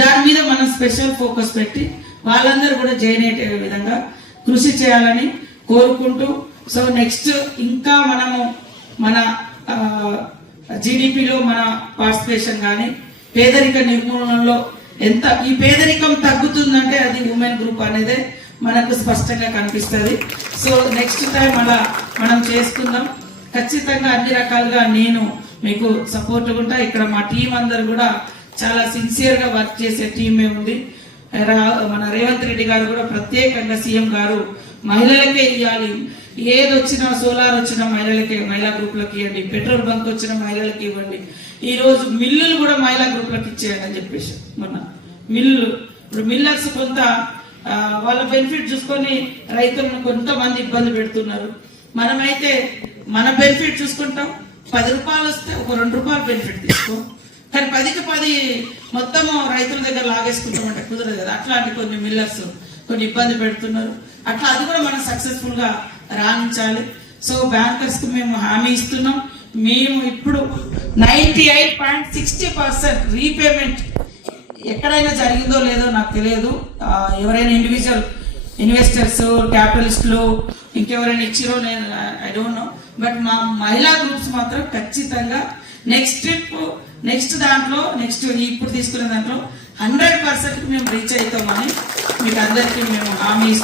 దాని మీద మనం స్పెషల్ ఫోకస్ పెట్టి వాళ్ళందరూ కూడా జాయిన్ అయ్యే విధంగా కృషి చేయాలని కోరుకుంటూ, సో నెక్స్ట్ ఇంకా మనము మన జీడిపిలో మన పార్టిసిపేషన్ కానీ పేదరిక నిర్మూలనలో ఎంత ఈ పేదరికం తగ్గుతుందంటే అది ఉమెన్ గ్రూప్ అనేదే మనకు స్పష్టంగా కనిపిస్తుంది. సో నెక్స్ట్ టైం అలా మనం చేసుకుందాం. ఖచ్చితంగా అన్ని రకాలుగా నేను మీకు సపోర్ట్ ఉంటా. ఇక్కడ మా టీం అందరు కూడా చాలా సిన్సియర్గా వర్క్ చేసే టీమే ఉంది. మన రేవంత్ రెడ్డి గారు కూడా ప్రత్యేకంగా సీఎం గారు మహిళలకే ఇవ్వాలి, ఏది వచ్చినా సోలార్ వచ్చినా మహిళలకే, మహిళా గ్రూప్లకి ఇవ్వండి, పెట్రోల్ బంక్ వచ్చినా మహిళలకి ఇవ్వండి, ఈరోజు మిల్లులు కూడా మహిళా గ్రూప్లకు ఇచ్చేయండి అని చెప్పేసి మొన్న మిల్లు. ఇప్పుడు మిల్లర్స్ కొంత వాళ్ళ బెనిఫిట్ చూసుకొని రైతులను కొంతమంది ఇబ్బంది పెడుతున్నారు. మనమైతే మన బెనిఫిట్ చూసుకుంటాం. 10 రూపాయలు వస్తే ఒక 2 రూపాయలు బెనిఫిట్ తీసుకో, కానీ 10కి 10 మొత్తము రైతుల దగ్గర లాగేసుకుంటామంటే కుదరదు కదా. అట్లాంటి కొన్ని మిల్లర్స్ కొన్ని ఇబ్బంది పెడుతున్నారు. అట్లా అది కూడా మనం సక్సెస్ఫుల్ గా రాణించాలి. సో బ్యాంకర్స్ కు మేము హామీ ఇస్తున్నాం. మేము ఇప్పుడు 98.60% రీపేమెంట్ ఎక్కడైనా జరిగిందో లేదో నాకు తెలియదు. ఎవరైనా ఇండివిజువల్ ఇన్వెస్టర్స్, క్యాపిటలిస్టులు ఇంకెవరైనా ఇచ్చిరో నేను ఐ డోంట్ నో. బట్ మా మహిళా గ్రూప్స్ మాత్రం ఖచ్చితంగా నెక్స్ట్ ట్రిప్, నెక్స్ట్ దాంట్లో, నెక్స్ట్ ఇప్పుడు తీసుకునే దాంట్లో 100% మేము రీచ్ అవుతామని మీకు అందరికీ మేము హామీ ఇస్తాం.